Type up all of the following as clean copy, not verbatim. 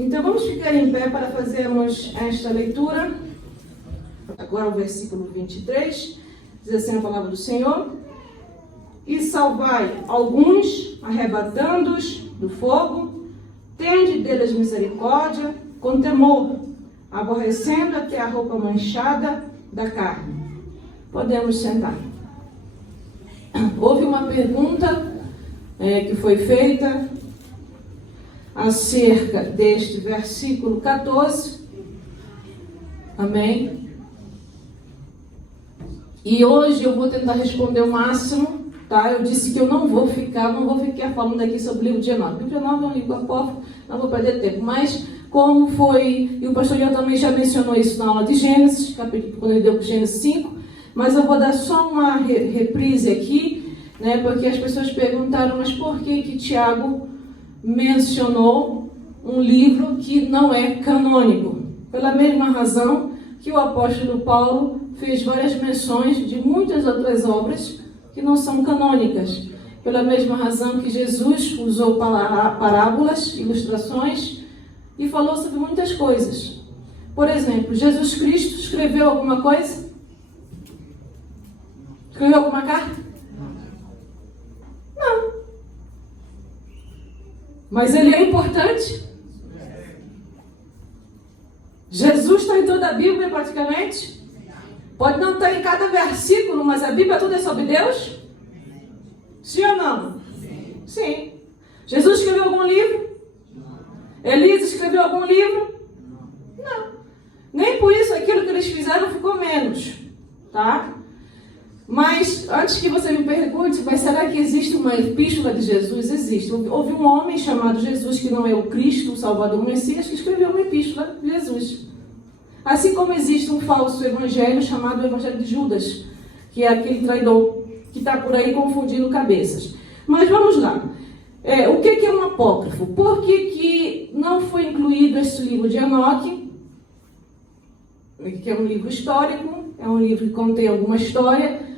Então vamos ficar em pé para fazermos esta leitura. Agora o versículo 23, diz assim a palavra do Senhor: e salvai alguns, arrebatando-os do fogo, tende deles misericórdia, com temor, aborrecendo até a roupa manchada da carne. Podemos sentar. Houve uma pergunta que foi feita acerca deste versículo 14. Amém? E hoje eu vou tentar responder o máximo, tá? Eu disse que eu não vou ficar falando aqui sobre o livro de Enoque. O livro de Enoque é um livro apócrifo, não vou perder tempo. Mas como foi, e o pastor Ian também já mencionou isso na aula de Gênesis, quando ele deu para Gênesis 5, mas eu vou dar só uma reprise aqui, né? Porque as pessoas perguntaram, mas por que Tiago mencionou um livro que não é canônico? Pela mesma razão que o apóstolo Paulo fez várias menções de muitas outras obras que não são canônicas. Pela mesma razão que Jesus usou parábolas, ilustrações e falou sobre muitas coisas. Por exemplo, Jesus Cristo escreveu alguma coisa? Escreveu alguma carta? Não. Mas ele é importante? Jesus está em toda a Bíblia praticamente? Pode não estar em cada versículo, mas a Bíblia toda é sobre Deus? Sim ou não? Sim. Jesus escreveu algum livro? Elias escreveu algum livro? Não. Nem por isso aquilo que eles fizeram ficou menos. Tá? Mas, antes que você me pergunte, mas será que existe uma epístola de Jesus? Existe. Houve um homem chamado Jesus, que não é o Cristo, o Salvador, o Messias, que escreveu uma epístola de Jesus. Assim como existe um falso evangelho chamado o Evangelho de Judas, que é aquele traidor que está por aí confundindo cabeças. Mas vamos lá. O que é um apócrifo? Por que não foi incluído esse livro de Enoque, que é um livro histórico, é um livro que contém alguma história,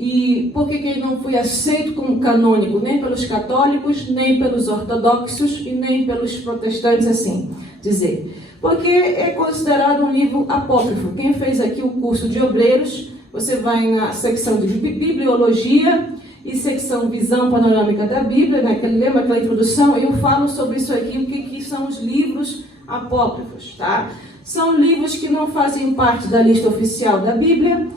e por que ele não foi aceito como canônico, nem pelos católicos, nem pelos ortodoxos e nem pelos protestantes, assim dizer? Porque é considerado um livro apócrifo. Quem fez aqui o curso de obreiros, você vai na secção de bibliologia e secção visão panorâmica da Bíblia, né? Lembra aquela introdução? Eu falo sobre isso aqui, o que são os livros apócrifos, tá? São livros que não fazem parte da lista oficial da Bíblia.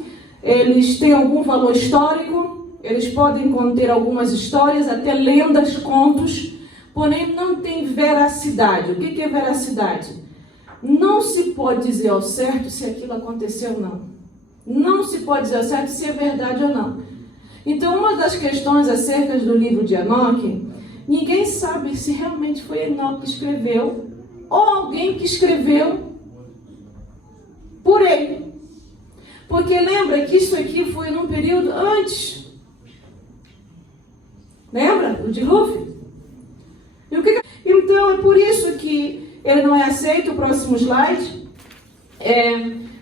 Eles têm algum valor histórico, eles podem conter algumas histórias, até lendas, contos, porém não tem veracidade. O que é veracidade? Não se pode dizer ao certo se aquilo aconteceu ou não. Não se pode dizer ao certo se é verdade ou não. Então, uma das questões acerca do livro de Enoque, ninguém sabe se realmente foi Enoque que escreveu ou alguém que escreveu por ele. Porque lembra que isso aqui foi num período antes. Lembra do dilúvio? Então é por isso que ele não é aceito. O próximo slide.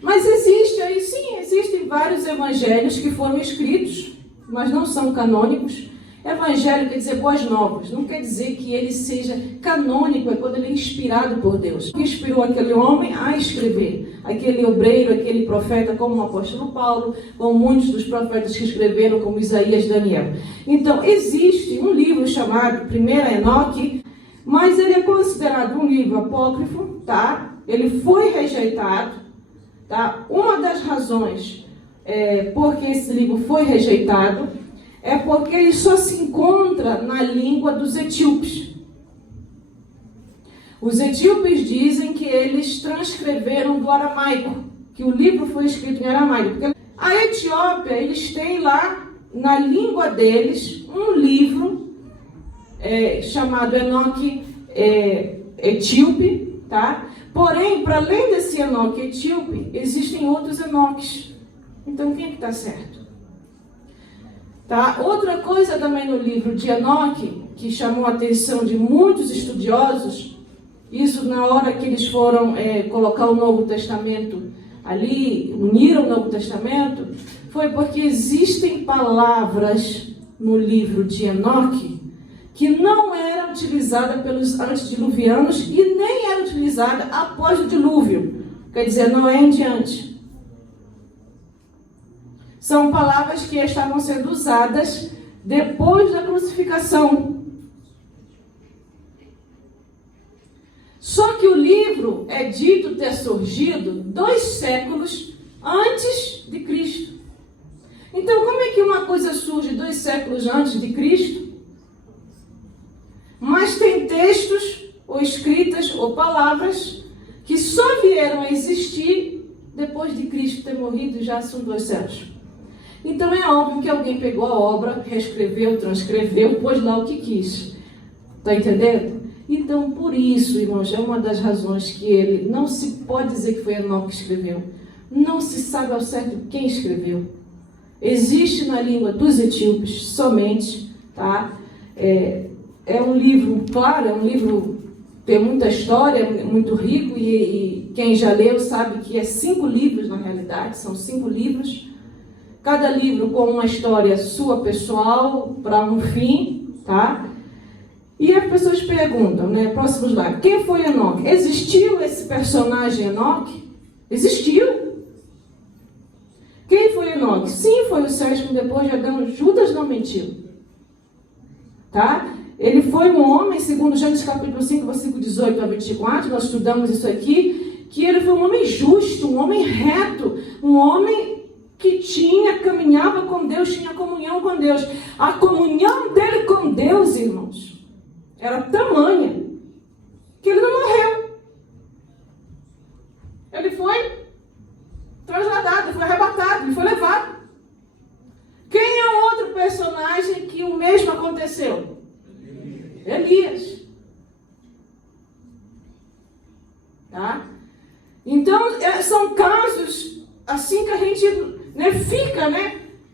Mas existem vários evangelhos que foram escritos, mas não são canônicos. Evangelho quer dizer boas novas, não quer dizer que ele seja canônico, é quando ele é inspirado por Deus. Que inspirou aquele homem a escrever, aquele obreiro, aquele profeta, como o apóstolo Paulo, como muitos dos profetas que escreveram, como Isaías e Daniel. Então, existe um livro chamado 1 Enoque, mas ele é considerado um livro apócrifo, tá? Ele foi rejeitado, tá? Uma das razões porque esse livro foi rejeitado é porque ele só se encontra na língua dos etíopes. Os etíopes dizem que eles transcreveram do aramaico, que o livro foi escrito em aramaico. Porque a Etiópia, eles têm lá, na língua deles, um livro chamado Enoque etíope, tá? Porém, para além desse Enoque etíope, existem outros Enoques. Então, quem é que está certo? Tá? Outra coisa também no livro de Enoque, que chamou a atenção de muitos estudiosos, isso na hora que eles foram colocar o Novo Testamento ali, uniram o Novo Testamento, foi porque existem palavras no livro de Enoque que não era utilizada pelos antediluvianos e nem era utilizada após o dilúvio. Quer dizer, Noé em diante. São palavras que estavam sendo usadas depois da crucificação. Só que o livro é dito ter surgido 2 séculos antes de Cristo. Então, como é que uma coisa surge 2 séculos antes de Cristo? Mas tem textos, ou escritas, ou palavras, que só vieram a existir depois de Cristo ter morrido, já são 2 séculos. Então é óbvio que alguém pegou a obra, reescreveu, transcreveu, pôs lá o que quis. Está entendendo? Então, por isso, irmãos, é uma das razões que ele não se pode dizer que foi Enoque que escreveu. Não se sabe ao certo quem escreveu. Existe na língua dos etíopes somente, tá? É um livro, claro, é um livro que tem muita história, muito rico, e quem já leu sabe que é 5 livros na realidade, são 5 livros. Cada livro com uma história sua pessoal, para um fim, tá? E as pessoas perguntam, né? Próximo slide. Quem foi Enoque? Existiu esse personagem Enoque? Existiu. Quem foi Enoque? Sim, foi o 7º depois de Adão. Judas não mentiu. Tá? Ele foi um homem, segundo Gênesis capítulo 5, versículo 18 a 24, nós estudamos isso aqui, que ele foi um homem justo, um homem reto, um homem que caminhava com Deus, tinha comunhão com Deus. A comunhão dele com Deus, irmãos, era tamanha que ele não morreu. Ele foi trasladado, ele foi arrebatado, ele foi levado. Quem é o outro personagem que o mesmo aconteceu? Elias. Tá? Então, são casos assim que a gente fica,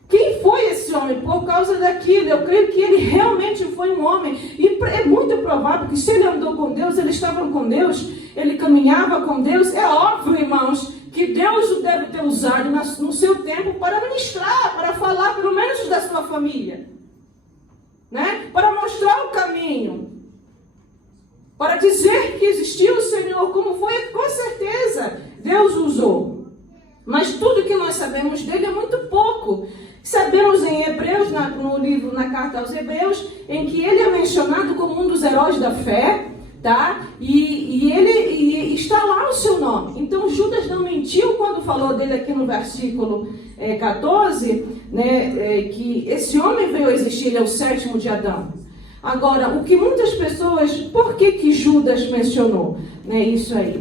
Quem foi esse homem? Por causa daquilo. Eu creio que ele realmente foi um homem. E é muito provável que se ele andou com Deus, ele estava com Deus, ele caminhava com Deus. É óbvio, irmãos, que Deus o deve ter usado no seu tempo para ministrar, para falar pelo menos da sua família. Para mostrar o caminho. Para dizer que existiu o Senhor, como foi, com certeza, Deus usou. Mas tudo que nós sabemos dele é muito pouco. Sabemos em Hebreus, no livro, na carta aos Hebreus, em que ele é mencionado como um dos heróis da fé, tá? E está lá o seu nome. Então Judas não mentiu quando falou dele aqui no versículo 14, que esse homem veio a existir, ele é o 7º de Adão. Agora, o que muitas pessoas, por que Judas mencionou isso aí,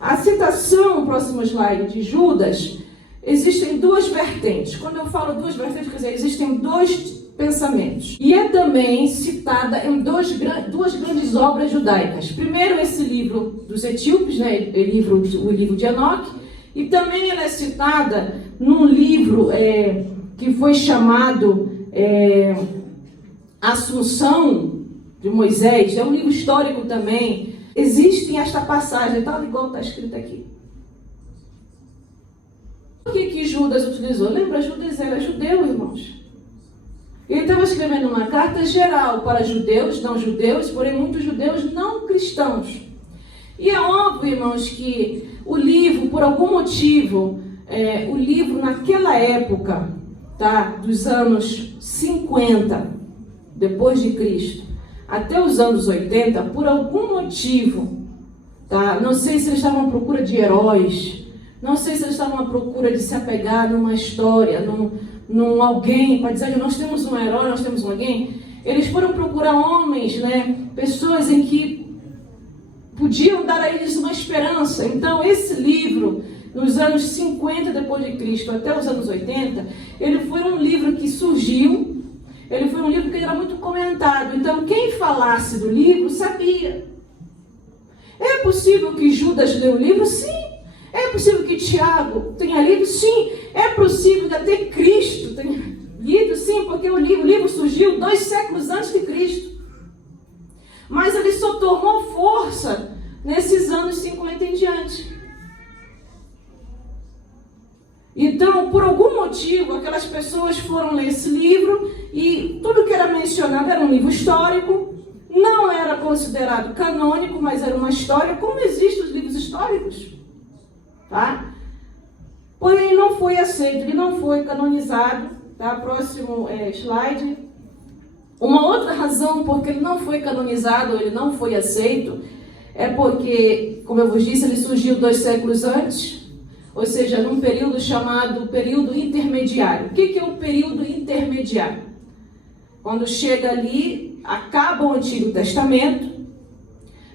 A citação, próximo slide, de Judas, existem 2 vertentes. Quando eu falo 2 vertentes, quer dizer, existem 2 pensamentos. E é também citada em 2 grandes obras judaicas. Primeiro, esse livro dos etíopes, o livro de Enoque, e também ela é citada num livro que foi chamado Assunção de Moisés. É um livro histórico também. Existe esta passagem, tal igual está escrito aqui. O que Judas utilizou? Lembra, Judas era judeu, irmãos. Ele estava escrevendo uma carta geral para judeus, não judeus, porém muitos judeus não cristãos. E é óbvio, irmãos, que o livro, por algum motivo, o livro naquela época, tá, dos anos 50, depois de Cristo, até os anos 80, por algum motivo, tá? Não sei se eles estavam à procura de heróis, não sei se eles estavam à procura de se apegar numa história, num alguém, para dizer que nós temos um herói, nós temos um alguém. Eles foram procurar homens, pessoas em que podiam dar a eles uma esperança. Então, esse livro, nos anos 50 depois de Cristo até os anos 80, ele foi um livro que surgiu. Ele foi um livro que era muito comentado. Então, quem falasse do livro sabia. É possível que Judas leu o livro? Sim. É possível que Tiago tenha lido? Sim. É possível que até Cristo tenha lido? Sim, porque o livro surgiu 2 séculos antes de Cristo. Mas ele só tomou força nesses anos 50 em diante. Então, por algum motivo, aquelas pessoas foram ler esse livro e tudo que era mencionado era um livro histórico, não era considerado canônico, mas era uma história, como existem os livros históricos. Tá? Porém, ele não foi aceito, ele não foi canonizado. Tá? Próximo slide. Uma outra razão porque ele não foi canonizado, ele não foi aceito, é porque, como eu vos disse, ele surgiu 2 séculos antes, ou seja, num período chamado período intermediário. O que é o período intermediário? Quando chega ali, acaba o Antigo Testamento,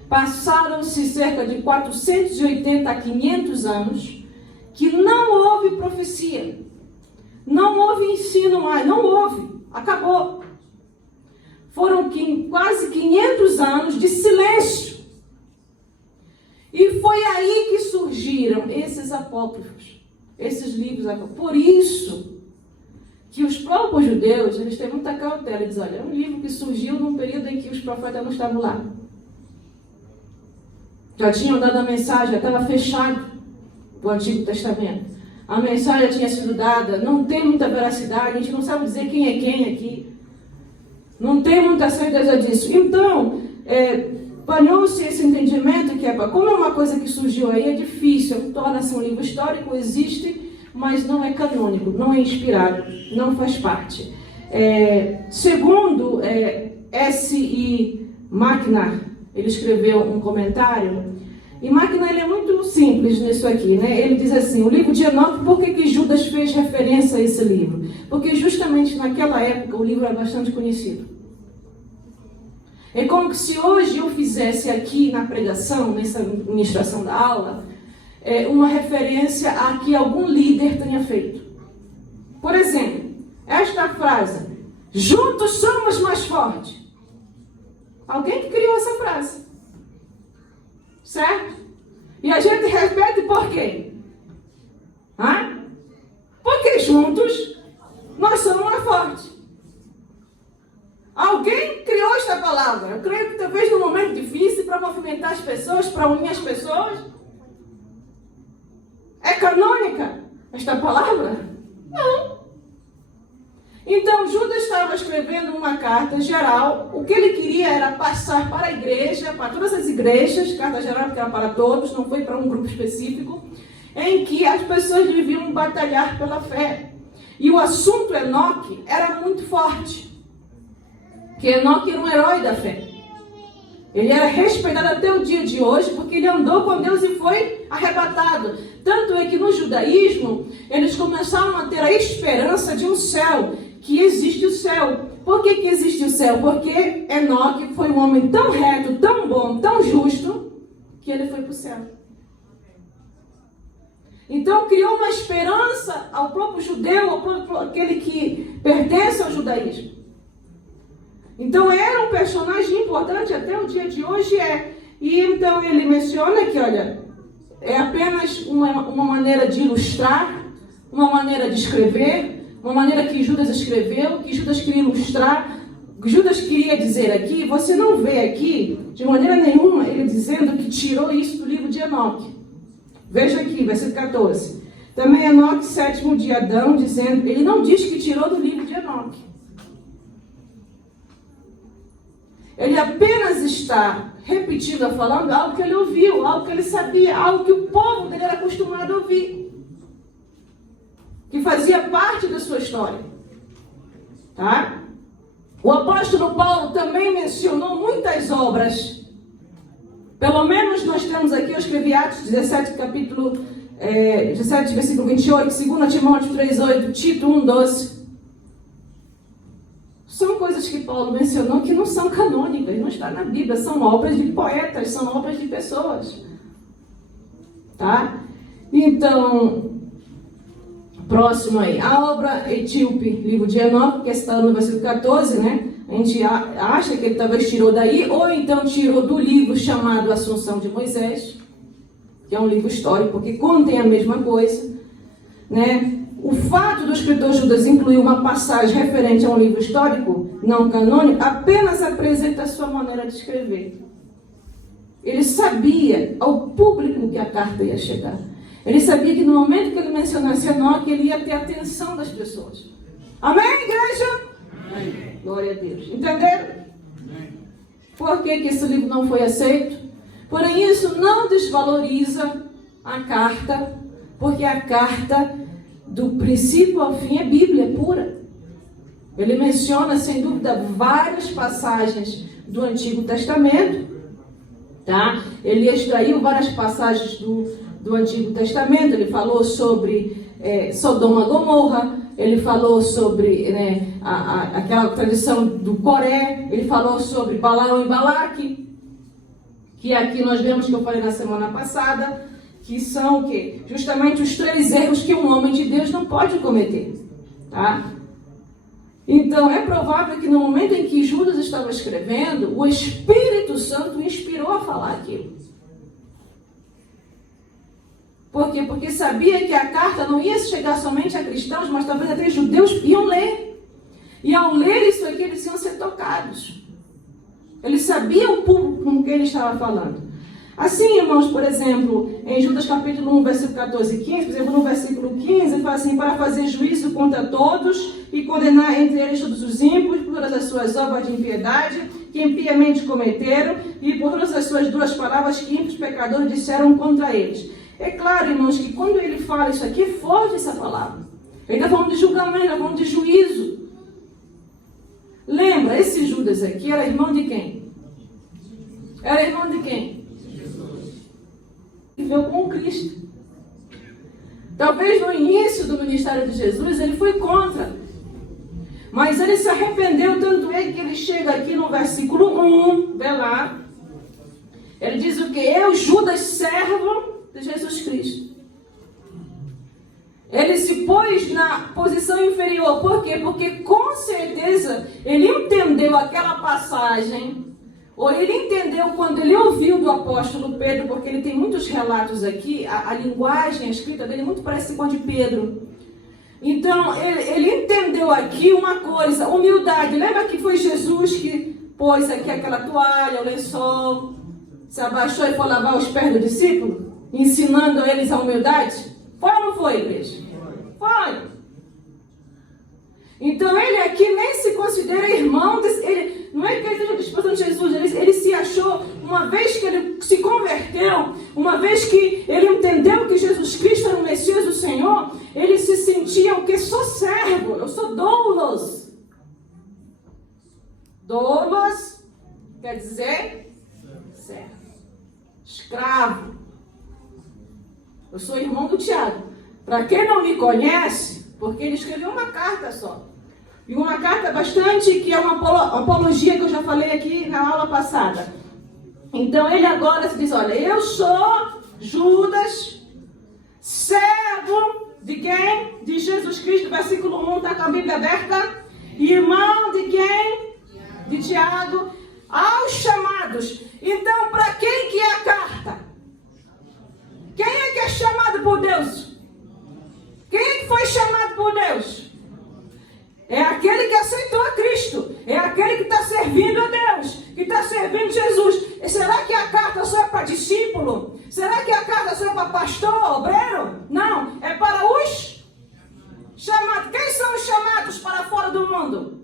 passaram-se cerca de 480 a 500 anos, que não houve profecia, não houve ensino mais, não houve, acabou. Foram quase 500 anos de silêncio. E foi aí que surgiram esses apócrifos, esses livros apócrifos. Por isso que os próprios judeus, eles têm muita cautela. Eles dizem, olha, é um livro que surgiu num período em que os profetas não estavam lá. Já tinham dado a mensagem, já estava fechado o Antigo Testamento. A mensagem já tinha sido dada, não tem muita veracidade, a gente não sabe dizer quem é quem aqui. Não tem muita certeza disso. Então, panhou-se esse entendimento que como é uma coisa que surgiu aí, é difícil, torna-se um livro histórico, existe, mas não é canônico, não é inspirado, não faz parte. Segundo S.I. Mackner, ele escreveu um comentário, e Mackner ele é muito simples nisso aqui, né? Ele diz assim, o livro de Enoque, por que Judas fez referência a esse livro? Porque justamente naquela época o livro era bastante conhecido. É como que se hoje eu fizesse aqui na pregação, nessa ministração da aula, uma referência a que algum líder tenha feito. Por exemplo, esta frase, juntos somos mais fortes. Alguém que criou essa frase. Certo? E a gente repete por quê? Porque juntos nós somos mais fortes. Alguém criou esta palavra. Eu creio que talvez num momento difícil para movimentar as pessoas, para unir as pessoas. É canônica esta palavra? Não. Então Judas estava escrevendo uma carta geral. O que ele queria era passar para a igreja, para todas as igrejas, carta geral porque era para todos, não foi para um grupo específico, em que as pessoas deviam batalhar pela fé. E o assunto Enoque era muito forte. Que Enoque era um herói da fé. Ele era respeitado até o dia de hoje, porque ele andou com Deus e foi arrebatado. Tanto é que no judaísmo, eles começaram a ter a esperança de um céu, que existe o céu. Por que existe o céu? Porque Enoque foi um homem tão reto, tão bom, tão justo, que ele foi para o céu. Então criou uma esperança ao próprio judeu, ao próprio aquele que pertence ao judaísmo. Então era um personagem importante até o dia de hoje E então ele menciona que, olha, é apenas uma maneira de ilustrar, uma maneira de escrever, uma maneira que Judas escreveu, que Judas queria ilustrar. Judas queria dizer aqui, você não vê aqui, de maneira nenhuma, ele dizendo que tirou isso do livro de Enoque. Veja aqui, versículo 14. Também Enoque, sétimo de Adão, dizendo, ele não diz que tirou do livro de Enoque. Ele apenas está repetindo, falando algo que ele ouviu, algo que ele sabia, algo que o povo dele era acostumado a ouvir. Que fazia parte da sua história. Tá? O apóstolo Paulo também mencionou muitas obras. Pelo menos nós temos aqui, eu escrevi Atos 17, capítulo 17, versículo 28, 2 Timóteo 3,8, Tito 1,12. São coisas que Paulo mencionou que não são canônicas, não está na Bíblia, são obras de poetas, são obras de pessoas. Tá? Então, próximo aí, a obra Etíope, livro de Enoque, que está no versículo 14, né? A gente acha que ele talvez tirou daí, ou então tirou do livro chamado Assunção de Moisés, que é um livro histórico, que contém a mesma coisa, né? O fato do escritor Judas incluir uma passagem referente a um livro histórico não canônico apenas apresenta a sua maneira de escrever. Ele sabia ao público que a carta ia chegar. Ele sabia que no momento que ele mencionasse Enoque, ele ia ter a atenção das pessoas. Amém, igreja? Amém. Glória a Deus. Entenderam? Amém. Por que esse livro não foi aceito? Porém, isso não desvaloriza a carta, porque a carta, do princípio ao fim, é Bíblia pura. Ele menciona, sem dúvida, várias passagens do Antigo Testamento, tá? Ele extraiu várias passagens do Antigo Testamento. Ele falou sobre Sodoma e Gomorra, ele falou sobre aquela tradição do Coré, ele falou sobre Balaão e Balaque, que aqui nós vemos, que eu falei na semana passada, que são o quê? Justamente os 3 erros que um homem de Deus não pode cometer, tá? Então, é provável que no momento em que Judas estava escrevendo, o Espírito Santo o inspirou a falar aquilo. Por quê? Porque sabia que a carta não ia chegar somente a cristãos, mas talvez até judeus iam ler. E ao ler isso aqui, eles iam ser tocados. Ele sabia o público com quem ele estava falando. Assim, irmãos, por exemplo, em Judas capítulo 1, versículo 14 e 15, por exemplo, no versículo 15, fala assim: para fazer juízo contra todos e condenar entre eles todos os ímpios por todas as suas obras de impiedade que impiamente cometeram e por todas as suas duras palavras que ímpios pecadores disseram contra eles. É claro, irmãos, que quando ele fala isso aqui, é forte essa palavra. Ele está falando de julgamento, ele está falando de juízo. Lembra, esse Judas aqui era irmão de quem? Era irmão de quem? Viveu com Cristo. Talvez no início do ministério de Jesus ele foi contra, mas ele se arrependeu, tanto é que ele chega aqui no versículo 1, vê lá, ele diz o que? Eu, Judas, servo de Jesus Cristo. Ele se pôs na posição inferior. Por quê? Porque com certeza ele entendeu aquela passagem, ou ele entendeu quando ele ouviu do apóstolo Pedro, porque ele tem muitos relatos aqui, a linguagem, a escrita dele muito parece com a de Pedro. Então, ele entendeu aqui uma coisa, humildade. Lembra que foi Jesus que pôs aqui aquela toalha, o lençol, se abaixou e foi lavar os pés do discípulo, ensinando a eles a humildade? Foi ou não foi, igreja? Foi. Então, ele aqui nem se considera irmão, não é que ele esteja dispuntando Jesus, ele se achou, uma vez que ele se converteu, uma vez que ele entendeu que Jesus Cristo era o Messias do Senhor, ele se sentia o que? Sou servo, eu sou doulos. Doulos quer dizer servo, escravo. Eu sou irmão do Tiago. Para quem não me conhece, porque ele escreveu uma carta só. E uma carta bastante, que é uma apologia que eu já falei aqui na aula passada. Então ele agora se diz, olha, eu sou Judas, servo de quem? De Jesus Cristo, versículo 1, está com a Bíblia aberta. Irmão de quem? De Tiago, aos chamados. Então, para quem que é a carta? Quem é que é chamado por Deus? Quem é que foi chamado por Deus? É aquele que aceitou a Cristo. É aquele que está servindo a Deus, que está servindo Jesus. E será que a carta só é para discípulo? Será que a carta só é para pastor, obreiro? Não, é para os chamados. Quem são os chamados para fora do mundo?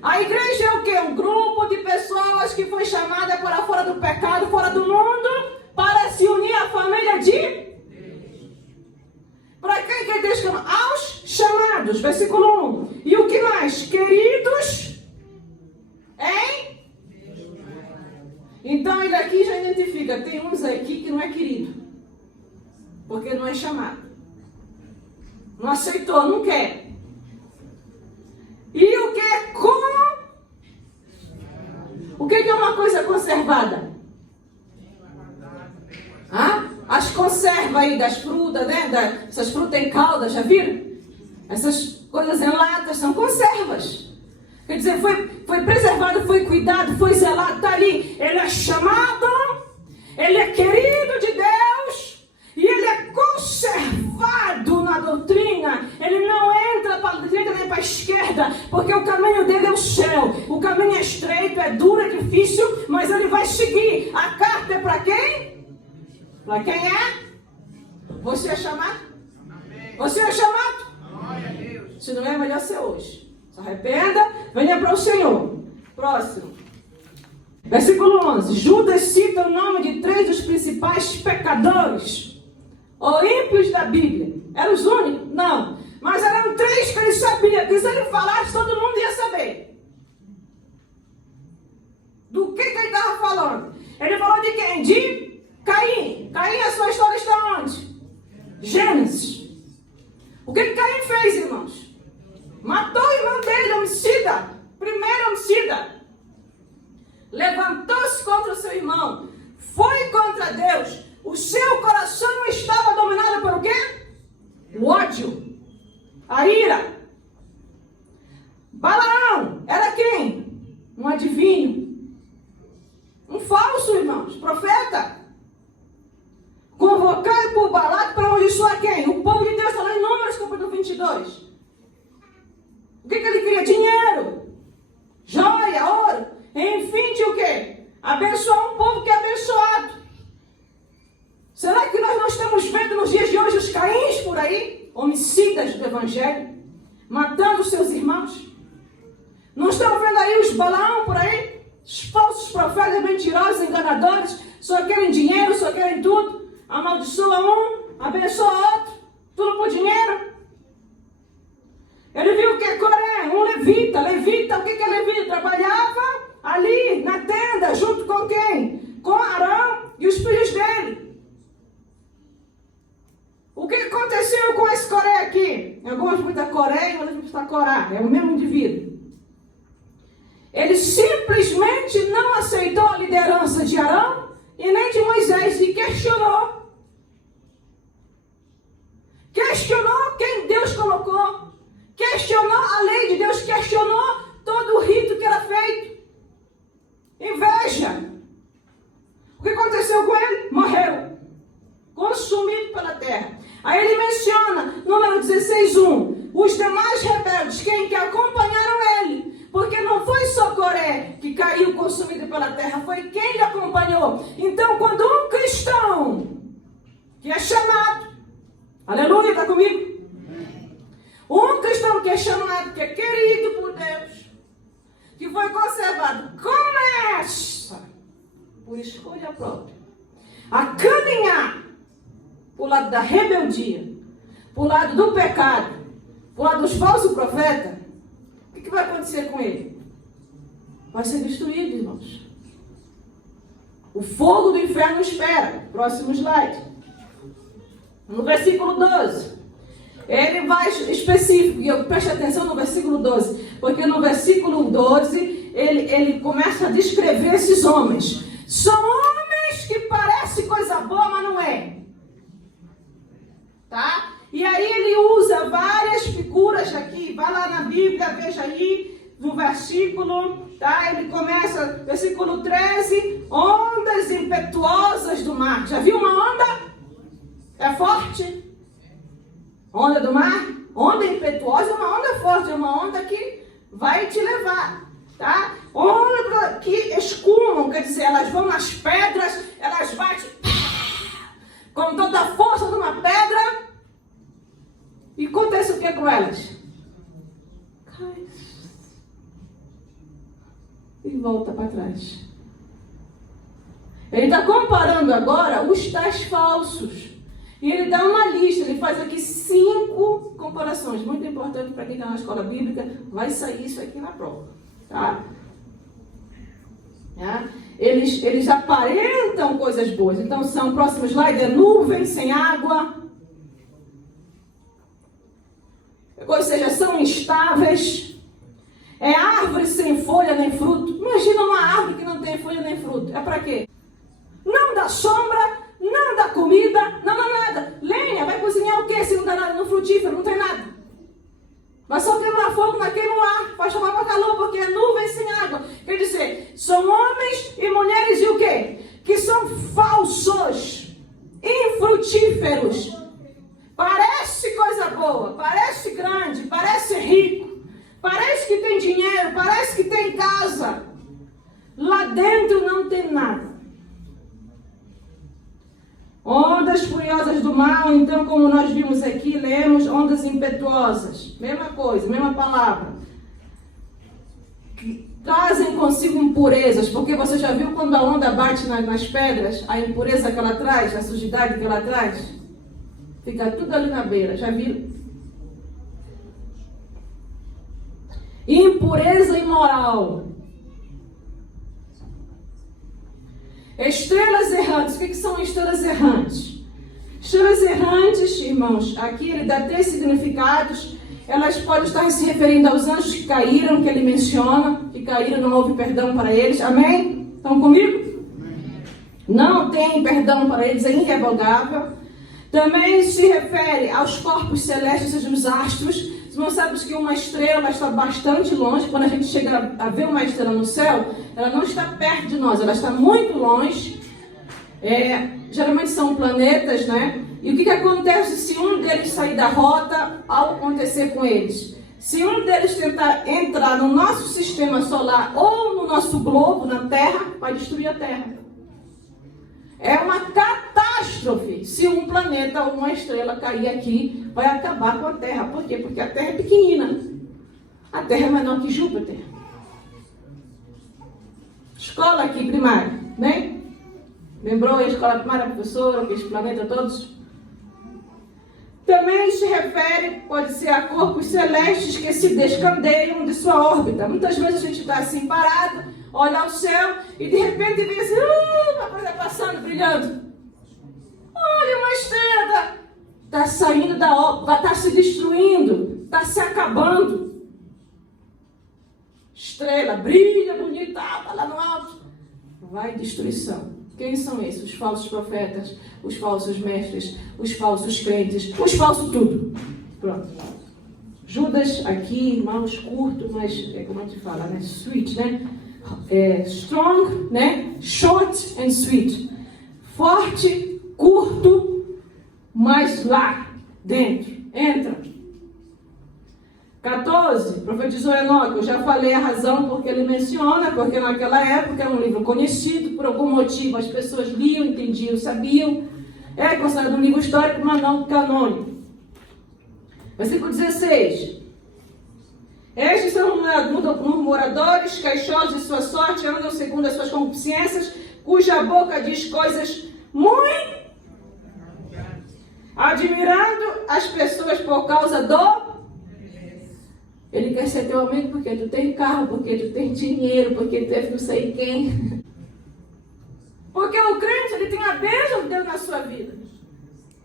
A igreja é o quê? Um grupo de pessoas que foi chamada para fora do pecado, fora do mundo, para se unir à família de... Para quem que Deus chama? Aos chamados, versículo 1. E o que mais? Queridos em... Então ele aqui já identifica, tem uns aqui que não é querido, porque não é chamado. Não aceitou, não quer. E o que é com... O que é uma coisa conservada? As conservas aí das frutas, né? Essas frutas em calda, já viram? Essas coisas em latas são conservas. Quer dizer, foi preservado, foi cuidado, foi zelado, está ali. Ele é chamado, ele é querido de Deus e ele é conservado na doutrina. Ele não entra para a direita nem para a esquerda, porque o caminho dele é o céu. O caminho é estreito, é duro, é difícil, mas ele vai seguir. A carta é para quem? Para quem é? Você é chamado? Você é chamado? Se não é, melhor ser hoje. Se arrependa, venha para o Senhor. Próximo. Versículo 11. Judas cita o nome de 3 dos principais pecadores, ou ímpios da Bíblia. Eram os únicos? Não. Mas eram 3 que ele sabia, que se ele falasse, todo mundo ia saber. Do que ele estava falando? Ele falou de quem? De Caim. Caim, a sua história está onde? Gênesis. O que Caim fez, irmãos? Matou o irmão dele, homicida. Primeiro homicida. Levantou-se contra o seu irmão. Foi contra Deus. O seu coração estava dominado por o quê? O ódio. A ira. Balaão era quem? Um adivinho. Um falso, irmãos. Profeta. Convocado por Balaque para amaldiçoar quem? O povo de Deus. Está lá em Números, capítulo 22. O que ele queria? Dinheiro. Joia, ouro. Enfim, de o quê? Abençoar um povo que é abençoado. Será que nós não estamos vendo nos dias de hoje os Caíns por aí? Homicidas do Evangelho. Matando seus irmãos. Não estão vendo aí os Balaão por aí? Os falsos profetas, mentirosos, enganadores. Só querem dinheiro, só querem tudo. Amaldiçoa um, abençoa outro. Tudo por dinheiro. Ele viu que Coré, um levita. Levita, o que é levita? Trabalhava ali na tenda, junto com quem? Com Arão e os filhos dele. O que aconteceu com esse Coré aqui? Eu gosto muito da Coré e eu gosto muito da Corá. É o mesmo indivíduo. Ele simplesmente não aceitou a liderança de Arão e nem de Moisés e questionou. Questionou quem Deus colocou. Questionou a lei de Deus. Questionou todo o rito que era feito. Inveja. O que aconteceu com ele? Morreu. Consumido pela terra. Aí ele menciona, número 16:1. Os demais rebeldes, quem que acompanharam ele. Porque não foi só Coré que caiu consumido pela terra, foi quem lhe acompanhou. Então, quando um cristão que é chamado, aleluia, está comigo? Um cristão que é chamado, que é querido por Deus, que foi conservado, começa, por escolha própria, a caminhar para o lado da rebeldia, para o lado do pecado, para o lado dos falsos profetas, o que vai acontecer com ele? Vai ser destruído, irmãos. O fogo do inferno espera. Próximo slide. No versículo 12. Ele vai específico. E eu preste atenção no versículo 12. Porque no versículo 12, ele começa a descrever esses homens. São homens que parecem coisa boa, mas não é. Tá? E aí ele usa várias figuras aqui. Vai lá na Bíblia, veja aí no versículo, tá? Ele começa, versículo 13, ondas impetuosas do mar. Já viu uma onda? É forte? Onda do mar? Onda impetuosa é uma onda forte, é uma onda que vai te levar, tá? Onda que escumam, quer dizer, elas vão nas pedras, elas batem com toda a força de uma pedra. E acontece o que com elas? Cai. E volta para trás. Ele está comparando agora os tais falsos. E ele dá uma lista, ele faz aqui 5 comparações. Muito importante para quem está na escola bíblica, vai sair isso aqui na prova. Tá? Eles aparentam coisas boas. Então são, próximo slide, é nuvem sem água. Ou seja, são instáveis. É árvore sem folha nem fruto. Imagina uma árvore que não tem folha nem fruto. É para quê? Não dá sombra, não dá comida, não dá nada. Lenha, vai cozinhar o quê se não dá nada no frutífero? Não tem nada. Vai só queimar fogo, vai queimar, vai chamar para calor, porque é nuvem sem água. Quer dizer, são homens e mulheres e o quê? Que são falsos, infrutíferos. Parece coisa boa, parece grande, parece rico, parece que tem dinheiro, parece que tem casa. Lá dentro não tem nada. Onda ondas furiosas do mal, então, como nós vimos aqui, lemos ondas impetuosas. Mesma coisa, mesma palavra. Que trazem consigo impurezas, porque você já viu quando a onda bate nas pedras, a impureza que ela traz, a sujidade que ela traz? Fica tudo ali na beira, já viu? Impureza imoral. Estrelas errantes. O que são estrelas errantes? Estrelas errantes, irmãos, aqui ele dá 3 significados. Elas podem estar se referindo aos anjos que caíram, que ele menciona, que caíram, não houve perdão para eles. Amém? Estão comigo? Amém. Não tem perdão para eles, é irrevogável. Também se refere aos corpos celestes, ou seja, os astros. Nós sabemos que uma estrela está bastante longe. Quando a gente chega a ver uma estrela no céu, ela não está perto de nós, ela está muito longe. Geralmente são planetas, né? E o que acontece se um deles sair da rota ao acontecer com eles? Se um deles tentar entrar no nosso sistema solar ou no nosso globo, na Terra, vai destruir a Terra. É uma catástrofe. Se um planeta ou uma estrela cair aqui, vai acabar com a Terra. Por quê? Porque a Terra é pequenina. A Terra é menor que Júpiter. Escola aqui primária, né? Lembrou a escola primária, professora, aqueles planetas todos? Também se refere, pode ser a corpos celestes que se descandeiam de sua órbita. Muitas vezes a gente está assim parado, olha ao céu e de repente vê assim, uma coisa passando, brilhando. Olha, uma estrela está saindo da órbita, está se destruindo, está se acabando. Estrela, brilha, bonita, está lá no alto. Vai destruição. Quem são esses? Os falsos profetas, os falsos mestres, os falsos crentes, os falsos tudo. Pronto. Judas aqui, irmãos, curto, mas como a gente fala, né? Sweet, né? Strong, né? Short and sweet. Forte, curto, mas lá dentro. Entra. 14, profetizou Enoque. Eu já falei a razão porque ele menciona, porque naquela época era um livro conhecido, por algum motivo as pessoas liam, entendiam, sabiam. É considerado um livro histórico, mas não canônico. Versículo 16. Estes são murmuradores, queixosos de sua sorte, andam segundo as suas concupiscências, cuja boca diz coisas muito, admirando as pessoas por causa do... Ele quer ser teu amigo porque tu tem carro, porque tu tem dinheiro, porque tu é não sei quem. Porque o crente, ele tem a bênção de Deus na sua vida.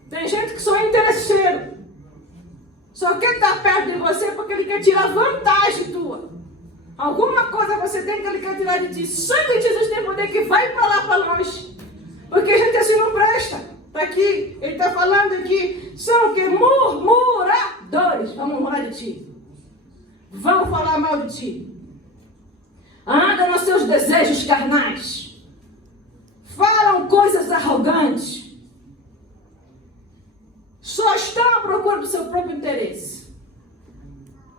Tem gente que só é interesseiro. Só quer estar perto de você porque ele quer tirar vantagem tua. Alguma coisa você tem que ele quer tirar de ti. Sangue de Jesus tem poder que vai para lá, para longe. Porque a gente assim não presta. Está aqui, ele está falando aqui. São que murmuradores. Vão murmurar de ti. Vão falar mal de ti. Andam nos seus desejos carnais. Falam coisas arrogantes. Só estão à procura do seu próprio interesse.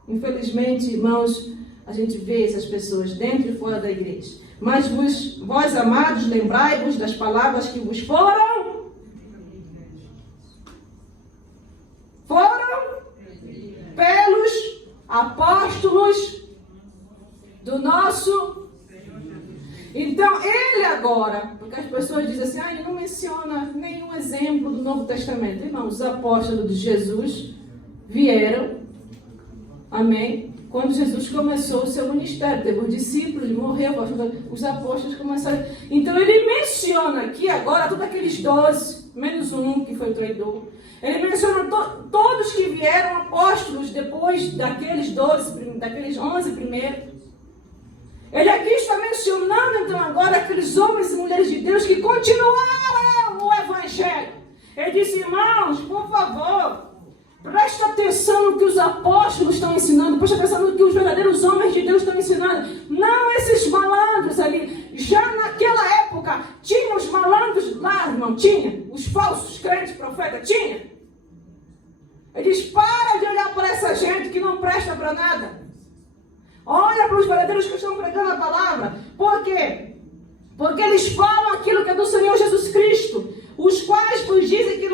Infelizmente, irmãos, a gente vê essas pessoas dentro e fora da igreja. Mas vós, amados, lembrai-vos das palavras que vos foram pelos apóstolos do nosso... Então, ele agora, porque as pessoas dizem assim, ele não menciona nenhum exemplo do Novo Testamento. Irmão, os apóstolos de Jesus vieram, amém? Quando Jesus começou o seu ministério, teve os discípulos, ele morreu, os apóstolos começaram. Então, ele menciona aqui agora todos aqueles 12, menos um que foi o traidor. Ele menciona todos que vieram apóstolos depois daqueles 12, daqueles 11 primeiros. Ele aqui está mencionando então agora aqueles homens e mulheres de Deus que continuaram o Evangelho. Ele disse, irmãos, por favor, presta atenção no que os apóstolos estão ensinando, presta atenção no que os verdadeiros homens de Deus estão ensinando. Não esses malandros ali. Já naquela época, tinha os malandros lá, irmão, tinha. Os falsos crentes, profetas, tinha. Ele diz, para de olhar para essa gente que não presta para nada. Olha para os verdadeiros que estão pregando a palavra. Por quê? Porque eles falam aquilo que é do Senhor Jesus Cristo, os quais vos dizem que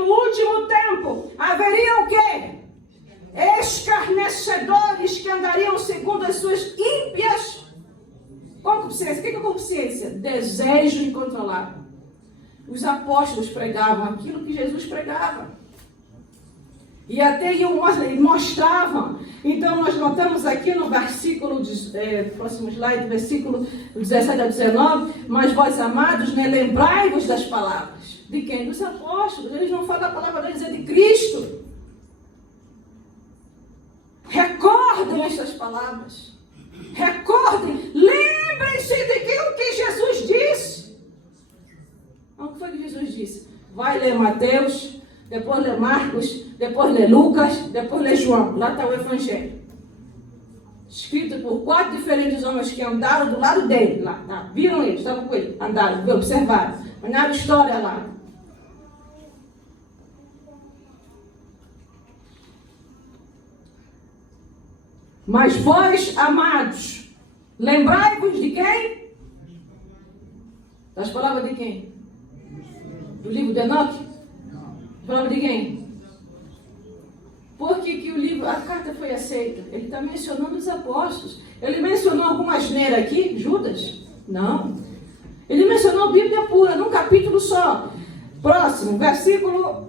desejo incontrolável. Os apóstolos pregavam aquilo que Jesus pregava. E até mostravam. Então, nós notamos aqui no versículo, próximo slide, versículo 17 a 19, mas vós, amados, lembrai-vos das palavras. De quem? Dos apóstolos. Eles não falam a palavra deles, é de Cristo. Recordem estas palavras. Recordem. Lembrem-se de que Jesus disse. O que foi que Jesus disse? Vai ler Mateus, depois ler Marcos, depois ler Lucas, depois ler João. Lá está o Evangelho. Escrito por 4 diferentes homens que andaram do lado dele. Lá, tá? Viram ele, estavam com ele, andaram, observaram. Olharam a história lá. Mas vós, amados, lembrai-vos de quem? Das palavras de quem? Do livro de Enoque? Palavra de quem? Por que o livro, a carta foi aceita? Ele está mencionando os apóstolos. Ele mencionou alguma asneira aqui? Judas? Não. Ele mencionou a Bíblia pura, num capítulo só. Próximo, versículo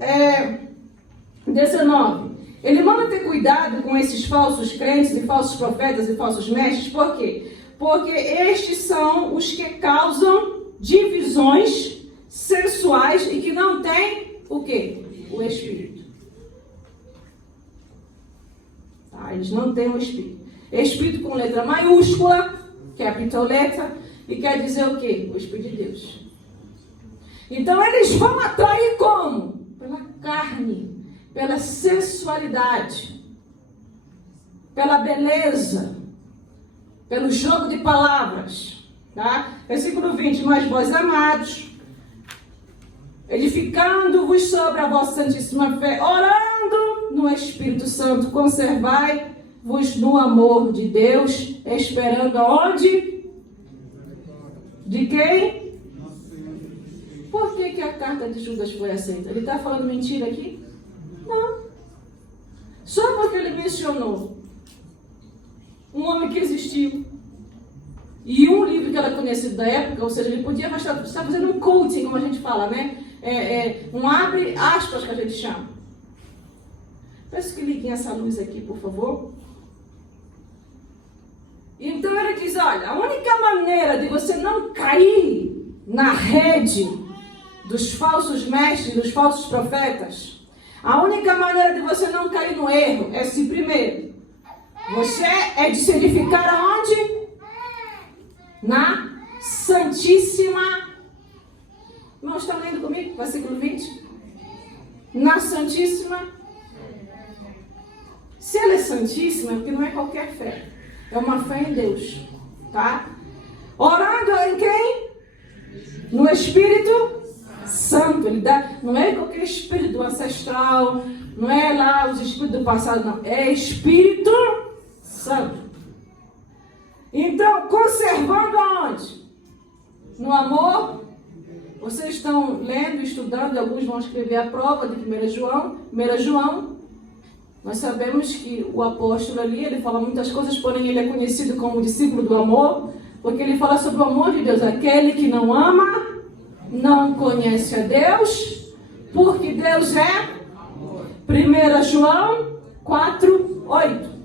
19. Ele manda ter cuidado com esses falsos crentes e falsos profetas e falsos mestres. Por quê? Porque estes são os que causam divisões sensuais e que não têm o quê? O Espírito. Tá? Eles não têm o Espírito. Espírito com letra maiúscula, capital letter, e quer dizer o quê? O Espírito de Deus. Então eles vão atrair como? Pela carne, pela sensualidade, pela beleza, pelo jogo de palavras. Tá? Versículo 20, mas vós, amados, edificando-vos sobre a vossa santíssima fé, orando no Espírito Santo, conservai-vos no amor de Deus, esperando aonde? De quem? Por que a carta de Judas foi aceita? Ele está falando mentira aqui? Não. Só porque ele mencionou um homem que existiu e um livro que era conhecido da época, ou seja, ele podia estar fazendo um coaching, como a gente fala, né? Um abre aspas que a gente chama. Peço que liguem essa luz aqui, por favor. Então ele diz, olha, a única maneira de você não cair na rede dos falsos mestres, dos falsos profetas, a única maneira de você não cair no erro é se primeiro, você é de se edificar aonde? Na Santíssima. Irmãos, estão lendo comigo? Versículo 20. Na Santíssima. Se ela é Santíssima, é porque não é qualquer fé. É uma fé em Deus. Tá? Orando em quem? No Espírito Santo. Ele dá, não é qualquer espírito ancestral, não é lá os espíritos do passado, não. É Espírito Santo. Então, conservando aonde? No amor. Vocês estão lendo, estudando, e alguns vão escrever a prova de 1 João. 1 João, nós sabemos que o apóstolo ali, ele fala muitas coisas, porém ele é conhecido como discípulo do amor, porque ele fala sobre o amor de Deus. Aquele que não ama, não conhece a Deus, porque Deus é 1 João 4:8.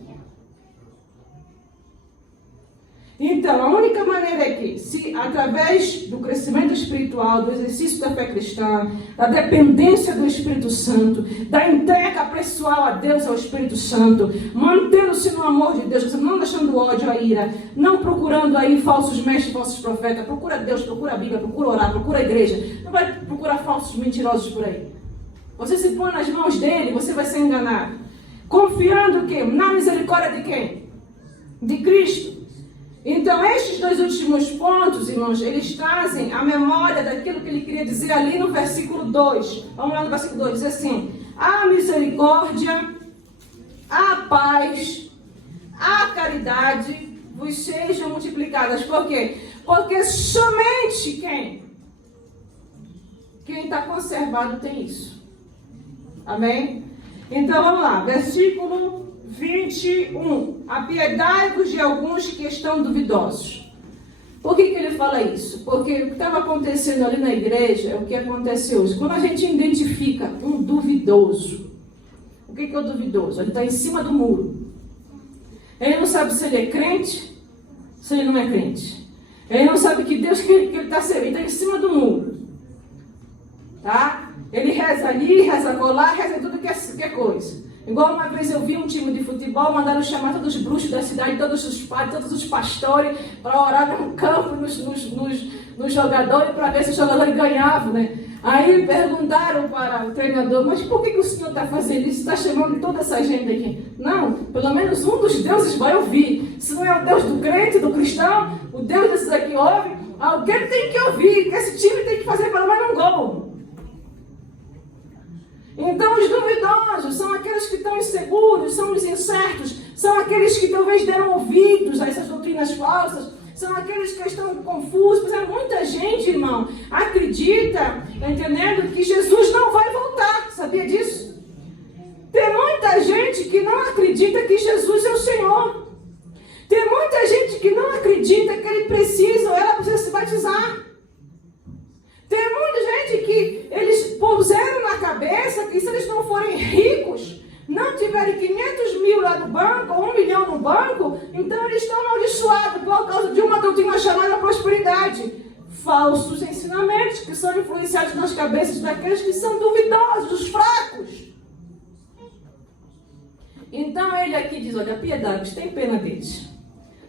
Então, a única maneira é que, se através do crescimento espiritual, do exercício da fé cristã, da dependência do Espírito Santo, da entrega pessoal a Deus, ao Espírito Santo, mantendo-se no amor de Deus, não deixando o ódio, a ira, não procurando aí falsos mestres, falsos profetas, procura Deus, procura a Bíblia, procura orar, procura a igreja, não vai procurar falsos mentirosos por aí. Você se põe nas mãos dele, você vai ser enganado. Confiando o quê? Na misericórdia de quem? De Cristo. Então, estes dois últimos pontos, irmãos, eles trazem a memória daquilo que ele queria dizer ali no versículo 2. Vamos lá no versículo 2, diz assim: a misericórdia, a paz, a caridade vos sejam multiplicadas. Por quê? Porque somente quem está conservado tem isso. Amém? Então, vamos lá, versículo 21. Apiedai-vos de alguns que estão duvidosos. Por que ele fala isso? Porque o que estava acontecendo ali na igreja é o que acontece hoje. Quando a gente identifica um duvidoso, o que é o duvidoso? Ele está em cima do muro. Ele não sabe se ele é crente, se ele não é crente. Ele não sabe que Deus que ele está servindo, ele está em cima do muro. Tá? Ele reza ali, reza colar, reza tudo que é coisa. Igual uma vez eu vi um time de futebol, mandaram chamar todos os bruxos da cidade, todos os padres, todos os pastores, para orar no campo, nos jogadores, para ver se os jogadores ganhavam, né? Aí perguntaram para o treinador, mas por que o senhor está fazendo isso? Está chamando toda essa gente aqui? Não, pelo menos um dos deuses vai ouvir. Se não é o Deus do crente, do cristão, o Deus desses aqui ouve, alguém tem que ouvir, que esse time tem que fazer pelo menos um gol. Então os duvidosos são aqueles que estão inseguros, são os incertos, são aqueles que talvez deram ouvidos a essas doutrinas falsas, são aqueles que estão confusos. Pois é, muita gente, irmão, acredita, entendendo, que Jesus não vai voltar, sabia disso? Tem muita gente que não acredita que Jesus é o Senhor. Tem muita gente que não acredita que ele precisa ou ela precisa se batizar. Tem muita gente que eles puseram na cabeça que se eles não forem ricos, não tiverem 500 mil lá no banco, ou 1 milhão no banco, então eles estão amaldiçoados por causa de uma doutrina chamada prosperidade. Falsos ensinamentos que são influenciados nas cabeças daqueles que são duvidosos, os fracos. Então ele aqui diz, olha, piedade, tem pena deles.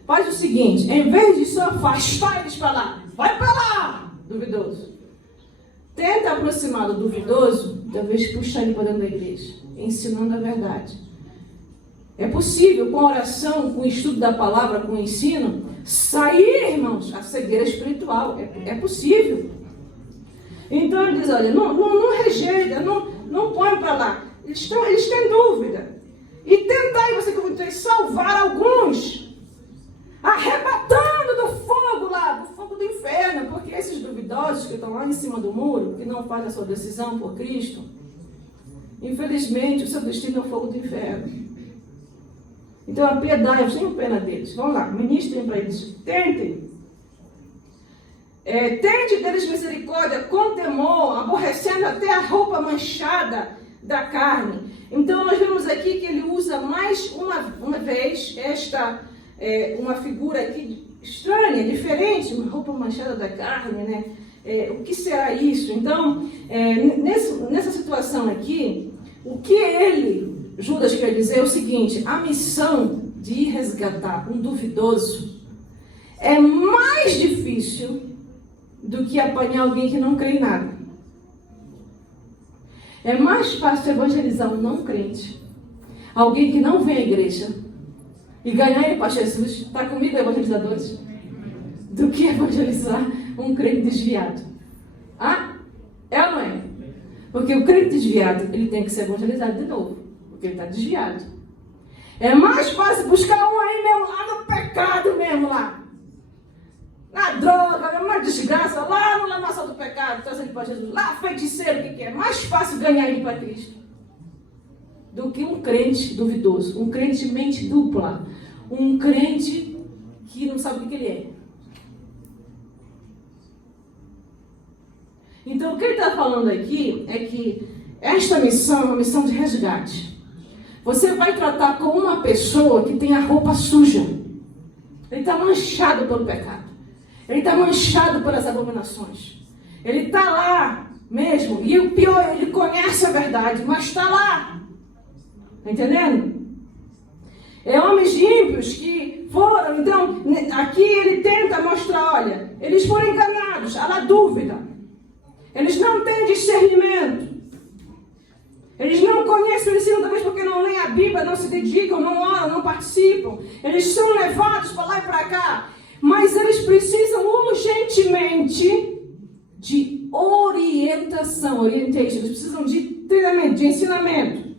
Faz o seguinte, em vez de só afastar eles para lá, vai para lá, duvidoso. Tenta aproximar do duvidoso, talvez puxar ele para dentro da igreja, ensinando a verdade. É possível, com oração, com o estudo da palavra, com o ensino, sair, irmãos, a cegueira espiritual. É possível. Então ele diz, olha, não rejeita, não põe para lá. Eles têm dúvida. E tentar, você como diz, salvar alguns, arrebatando do fogo lá, do fogo do inferno, porque esses duvidosos que estão lá em cima do muro, que não fazem a sua decisão por Cristo, infelizmente o seu destino é o fogo do inferno. Então a piedade, eu tenho pena deles. Vamos lá, ministrem para eles, tentem. Tente deles misericórdia com temor, aborrecendo até a roupa manchada da carne. Então nós vemos aqui que ele usa mais uma vez uma figura aqui estranha, diferente, uma roupa manchada da carne, né? O que será isso? Então, nessa situação aqui, o que Judas quer dizer é o seguinte, a missão de ir resgatar um duvidoso é mais difícil do que apanhar alguém que não crê em nada. É mais fácil evangelizar um não crente, alguém que não vem à igreja, e ganhar ele para Jesus, está comigo, evangelizadores, do que evangelizar um crente desviado. Ah? É ou não é? Porque o crente desviado, ele tem que ser evangelizado de novo, porque ele está desviado. É mais fácil buscar um aí mesmo, lá no pecado mesmo, lá. Na droga, na desgraça, lá no lamaçal do pecado, trazendo ele para Jesus. Lá, feiticeiro, o que é? Mais fácil ganhar ele para Cristo do que um crente duvidoso, um crente mente dupla, um crente que não sabe o que ele é. Então, o que ele está falando aqui é que esta missão é uma missão de resgate. Você vai tratar com uma pessoa que tem a roupa suja. Ele está manchado pelo pecado. Ele está manchado pelas abominações. Ele está lá mesmo. E o pior, ele conhece a verdade, mas está lá. Está entendendo? Homens ímpios que foram, então, aqui ele tenta mostrar, olha, eles foram enganados, há lá dúvida. Eles não têm discernimento. Eles não conhecem o ensino, talvez porque não leem a Bíblia, não se dedicam, não oram, não participam. Eles são levados para lá e para cá. Mas eles precisam urgentemente de orientação, orientation. Eles precisam de treinamento, de ensinamento.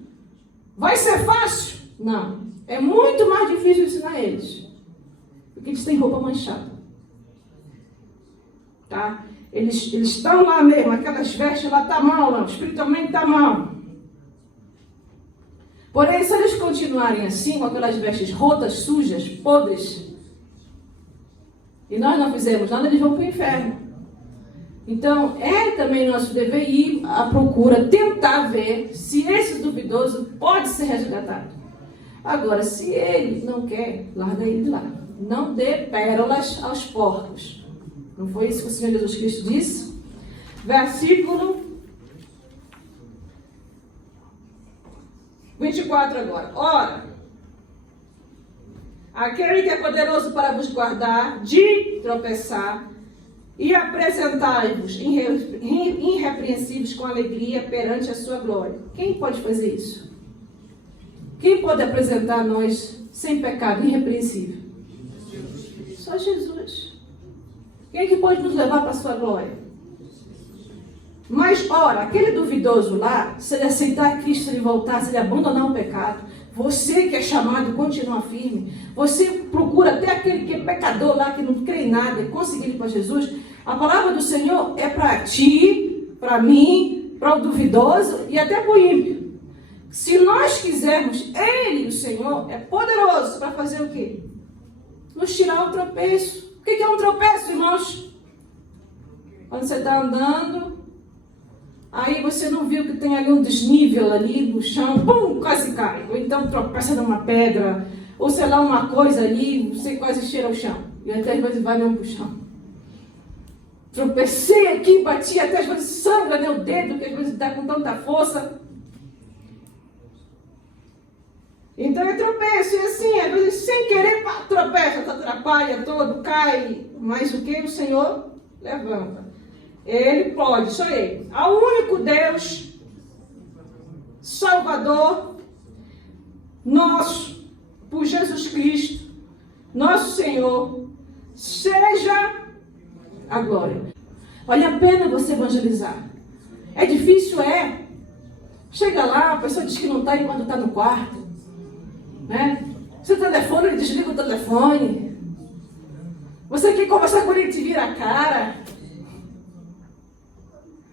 Vai ser fácil? Não. É muito mais difícil ensinar eles. Porque eles têm roupa manchada. Tá? Eles estão lá mesmo, aquelas vestes lá tá mal, não. Espiritualmente tá mal. Porém, se eles continuarem assim, com aquelas vestes rotas, sujas, podres, e nós não fizemos nada, eles vão para o inferno. Então, é também nosso dever ir à procura, tentar ver se esse duvidoso pode ser resgatado. Agora, se ele não quer, larga ele de lá. Não dê pérolas aos porcos. Não foi isso que o Senhor Jesus Cristo disse? Versículo 24 agora. Ora, aquele que é poderoso para vos guardar de tropeçar e apresentai-vos irrepreensíveis com alegria perante a sua glória. Quem pode fazer isso? Quem pode apresentar nós sem pecado, irrepreensível? Só Jesus. Quem é que pode nos levar para a sua glória? Mas, ora, aquele duvidoso lá, se ele aceitar Cristo, se ele voltar, se ele abandonar o pecado, você que é chamado, continua firme. Você procura até aquele que é pecador lá, que não crê em nada, e conseguir ir para Jesus. A palavra do Senhor é para ti, para mim, para o duvidoso e até para o ímpio. Se nós quisermos, Ele, o Senhor, é poderoso para fazer o quê? Nos tirar o tropeço. O que é um tropeço, irmãos? Quando você está andando, aí você não viu que tem ali um desnível ali no chão, pum, quase cai. Ou então tropeça numa pedra, ou sei lá, uma coisa ali, você quase cheira o chão. E até às vezes vai mesmo pro chão. Tropecei aqui, bati, até às vezes sangra meu dedo, que às vezes dá com tanta força. Então é tropeço, e assim, às vezes sem querer, pá, tropeça, atrapalha todo, cai. Mas o que o Senhor levanta? Ele pode, só Ele. Ao único Deus, Salvador, nosso, por Jesus Cristo, nosso Senhor, seja a glória. Vale a pena você evangelizar. É difícil, é. Chega lá, a pessoa diz que não está enquanto está no quarto. Né? Você telefona, ele desliga o telefone. Você quer conversar com ele, ele te vira a cara.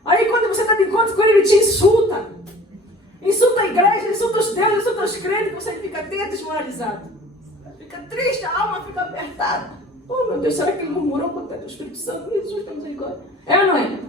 Aí quando você está de encontro com ele, ele te insulta. Insulta a igreja, insulta os deuses, insulta os crentes, você fica até desmoralizado. Fica triste, a alma fica apertada. Oh meu Deus, será que ele murmurou contra o Espírito Santo? Jesus, tem misericórdia. É ou não é?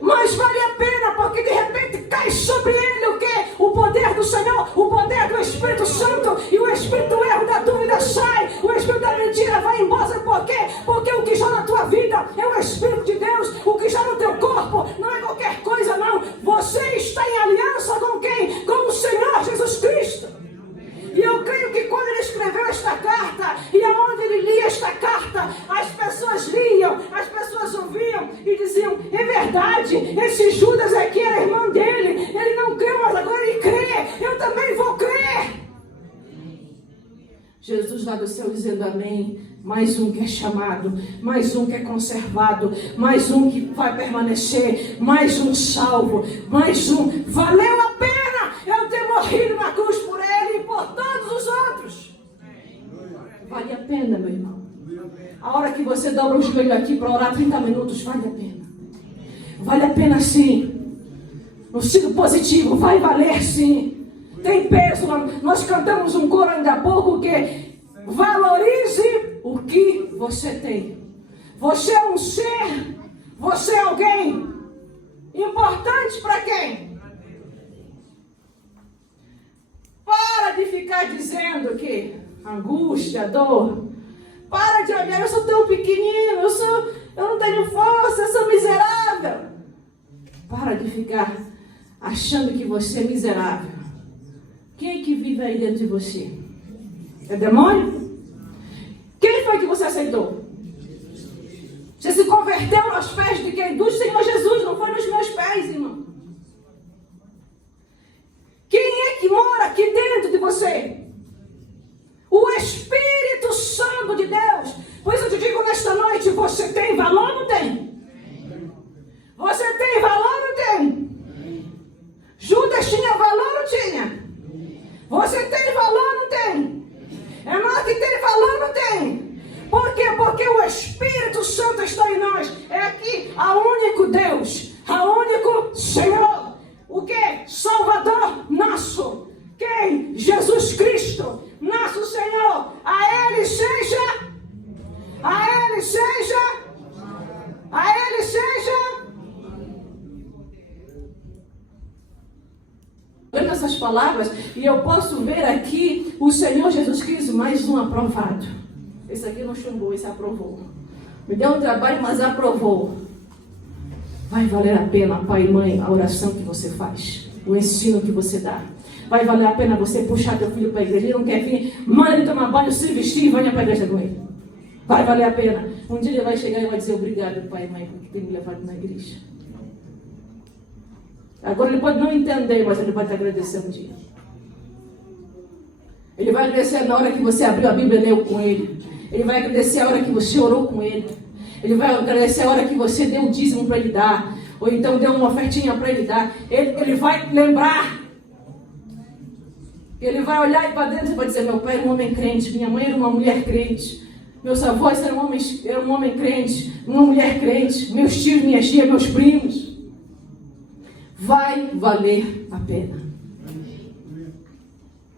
Mas vale a pena, porque de repente cai sobre ele o quê? O poder do Senhor, o poder do Espírito Santo, e o Espírito do erro, da dúvida sai, o Espírito da mentira vai embora. Por quê? Porque o que está na tua vida é o Espírito de Deus, o que está no teu corpo não é qualquer coisa não. Você está em aliança com quem? Com o Senhor Jesus Cristo. E eu creio que quando ele escreveu esta carta, e aonde ele lia esta carta, as pessoas liam, as pessoas ouviam e diziam, é verdade, esse Judas aqui era irmão dele, ele não creu, mas agora ele crê, eu também vou crer. Jesus lá do céu dizendo amém, mais um que é chamado, mais um que é conservado, mais um que vai permanecer, mais um salvo, mais um, valeu a pena eu ter morrido na cruz por ele e por todos os outros. Vale a pena, meu irmão. A hora que você dobra o joelho aqui para orar 30 minutos, vale a pena. Vale a pena sim. No sentido positivo, vai valer sim. Tem peso. Nós cantamos um coro ainda há pouco que valorize o que você tem. Você é um ser, você é alguém importante para quem? Para de ficar dizendo que angústia, dor. Para de olhar, eu sou tão pequenino, eu não tenho força, eu sou miserável. Para de ficar achando que você é miserável. Quem é que vive aí dentro de você? É demônio? Quem foi que você aceitou? Você se converteu aos pés de quem? Do Senhor Jesus, não foi nos meus pés, irmão. Quem é que mora aqui dentro de você? O Espírito Santo de Deus. Pois eu te digo nesta noite, você tem valor ou não tem? Você tem valor ou não tem? Judas tinha valor ou não tinha? Você tem valor ou não tem? É nós que tem valor ou não tem? Por quê? Porque o Espírito Santo está em nós. É aqui, o único vendo essas palavras e eu posso ver aqui o Senhor Jesus Cristo, mais um aprovado. Esse aqui não chumbou, esse aprovou. Me deu um trabalho, mas aprovou. Vai valer a pena, pai e mãe, a oração que você faz, o ensino que você dá. Vai valer a pena você puxar teu filho para a igreja. Ele não quer vir, manda ele tomar banho, se vestir e venha para a igreja com ele. Vai valer a pena. Um dia ele vai chegar e vai dizer obrigado, pai e mãe, por ter me levado na igreja. Agora ele pode não entender, mas ele vai te agradecer um dia. Ele vai agradecer na hora que você abriu a Bíblia e leu com ele. Ele vai agradecer a hora que você orou com ele. Ele vai agradecer a hora que você deu o dízimo para ele dar. Ou então deu uma ofertinha para ele dar. Ele vai lembrar. Ele vai olhar para dentro e vai dizer, meu pai era um homem crente, minha mãe era uma mulher crente, meus avós eram um homem crente, uma mulher crente, meus tios, minhas tias, meus primos. Vai valer a pena.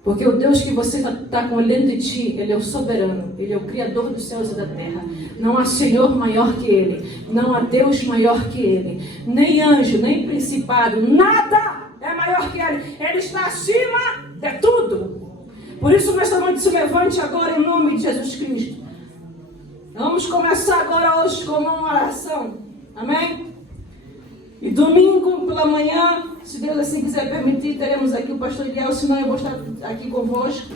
Porque o Deus que você está com dentro de ti, Ele é o soberano, Ele é o Criador dos céus e da terra. Não há Senhor maior que Ele, não há Deus maior que Ele, nem anjo, nem principado, nada é maior que Ele. Ele está acima de tudo. Por isso, nesta noite, se levante agora em nome de Jesus Cristo. Vamos começar agora hoje com uma oração. Amém? E domingo pela manhã, se Deus assim quiser permitir, teremos aqui o pastor Eliel, senão eu vou estar aqui convosco.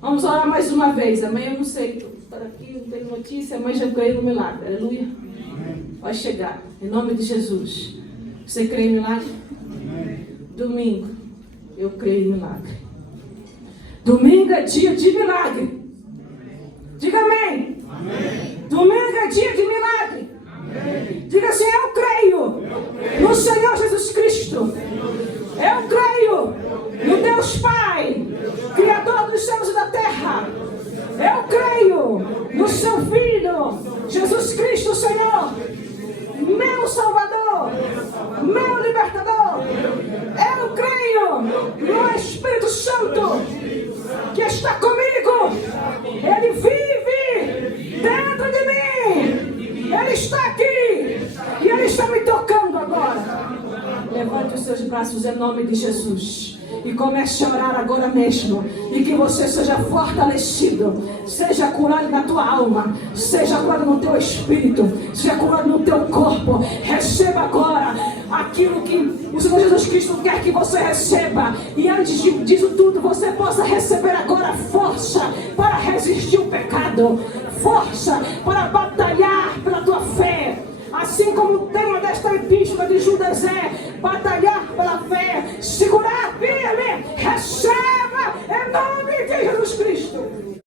Vamos orar mais uma vez, amém? Eu não sei, estou aqui, não tenho notícia, mas já creio no milagre, aleluia. Vai chegar, em nome de Jesus. Você crê em milagre? Domingo, eu creio em milagre. Domingo é dia de milagre. Diga amém. Domingo é dia de milagre. Diga assim, eu creio no Senhor Jesus Cristo. Eu creio no Deus Pai, Criador dos céus e da terra. Eu creio no seu Filho, Jesus Cristo, Senhor, meu Salvador, meu Libertador. Eu creio no Espírito Santo que está comigo. Ele vive dentro de mim. Ele está aqui e Ele está me tocando agora. Levante os seus braços em nome de Jesus e comece a orar agora mesmo. E que você seja fortalecido, seja curado na tua alma, seja curado no teu espírito, seja curado no teu corpo. Receba agora aquilo que o Senhor Jesus Cristo quer que você receba. E antes disso tudo, você possa receber agora força para resistir o pecado, força para batalhar pela tua fé. Assim como o tema desta epístola de Judas é batalhar pela fé, segurar firme, recebe